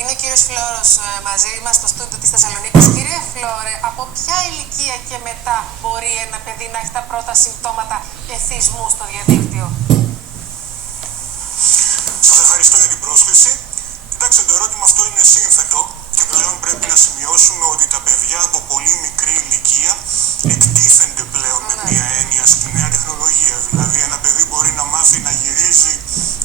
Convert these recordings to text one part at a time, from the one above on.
Είναι ο κύριος Φλόρος μαζί μας στο στούντιο της Θεσσαλονίκης. Κύριε Φλόρε, από ποια ηλικία και μετά μπορεί ένα παιδί να έχει τα πρώτα συμπτώματα εθισμού στο διαδίκτυο? Σας ευχαριστώ για την πρόσκληση. Κοιτάξτε, το ερώτημα αυτό είναι σύνθετο και πλέον πρέπει να σημειώσουμε ότι τα παιδιά από πολύ μικρή ηλικία εκτίθενται πλέον με μια έννοια στη νέα τεχνολογία. Δηλαδή, ένα παιδί μπορεί να μάθει να γυρίζει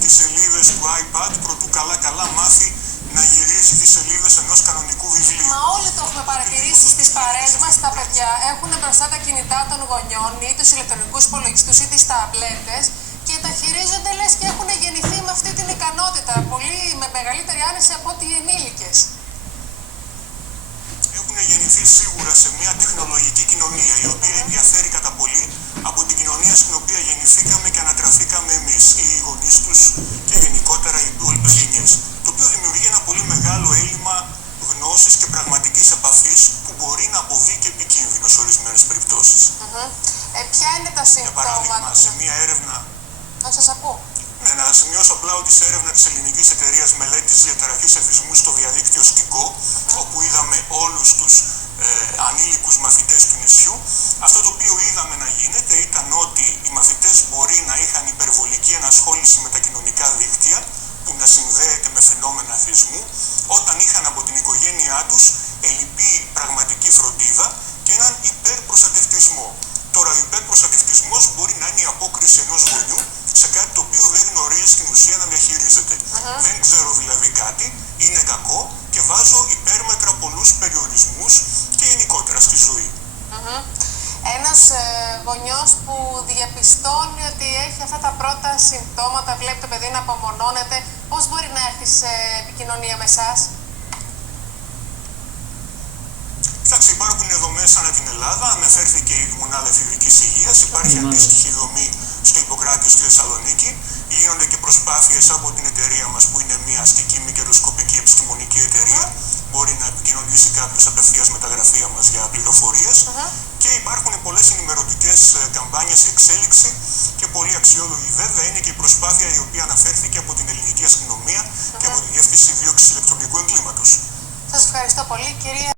τις σελίδες του iPad προτού καλά μάθει να γυρίζει τις σελίδες ενός κανονικού βιβλίου. Μα όλοι το έχουμε παρατηρήσει στις παρέες μας. Τα παιδιά έχουν μπροστά τα κινητά των γονιών ή τους ηλεκτρονικούς υπολογιστούς ή τις ταμπλέτες και τα χειρίζονται λες και έχουν γεννηθεί με αυτή την ικανότητα. Πολύ με μεγαλύτερη άνεση από ότι οι ενήλικες. Έχουν γεννηθεί σίγουρα σε μια τεχνολογική κοινωνία η οποία ενδιαφέρει κατά πολύ από την κοινωνία στην οποία γεννηθήκαμε και ανατραφήκαμε εμείς, οι γονείς τους και γενικότερα οι υπόλοιπες γενιές. Το οποίο δημιουργεί ένα πολύ μεγάλο έλλειμμα γνώσης και πραγματικής επαφής που μπορεί να αποβεί και επικίνδυνο σε ορισμένες περιπτώσεις. Ποια είναι τα συμπτώματα? Για παράδειγμα, σε μια έρευνα. Να σας ακούω. Ναι, να σημειώσω απλά ότι σε έρευνα της Ελληνικής Εταιρείας Μελέτης Διαταραχής Εθισμού στο διαδίκτυο Σκικό, όπου είδαμε όλους τους ανήλικους μαθητές του νησιού, αυτό το οποίο είδαμε να γίνεται ήταν ότι οι μαθητές μπορεί να είχαν υπερβολική ενασχόληση με τα κοινωνικά δίκτυα, που να συνδέεται με φαινόμενα εθισμού, όταν είχαν από την οικογένειά τους ελλειπή πραγματική φροντίδα και έναν υπερπροστατευτισμό. Τώρα, ο υπερπροστατευτισμός μπορεί να είναι η απόκριση ενός γονιού σε κάτι το οποίο δεν γνωρίζει στην ουσία να διαχειρίζεται. Δεν ξέρω δηλαδή κάτι, είναι κακό και βάζω υπέρμετρα πολλούς περιορισμούς και γενικότερα στη ζωή. Ένας γονιός που διαπιστώνει ότι έχει αυτά τα πρώτα συμπτώματα, βλέπει το παιδί να απομονώνεται, πώς μπορεί να έρθει σε επικοινωνία με εσάς? Κοιτάξτε, υπάρχουν δομές ανά την Ελλάδα, αναφέρθηκε η Μονάδα Εφηβικής Υγείας, υπάρχει αντίστοιχη δομή στο Ιπποκράτιο στη Θεσσαλονίκη. Γίνονται και προσπάθειες από την εταιρεία μας που είναι μια αστική μη κερδοσκοπική επιστημονική εταιρεία. Μπορεί να επικοινωνήσει κάποιος απευθείας με τα γραφεία μας για πληροφορίες. Και υπάρχουν πολλές ενημερωτικές καμπάνιες σε εξέλιξη και πολύ αξιόλογη βέβαια είναι και η προσπάθεια η οποία αναφέρθηκε από την ελληνική αστυνομία και από τη Διεύθυνση Δίωξης Ηλεκτρονικού Εγκλήματος. Σας ευχαριστώ πολύ, κυρία.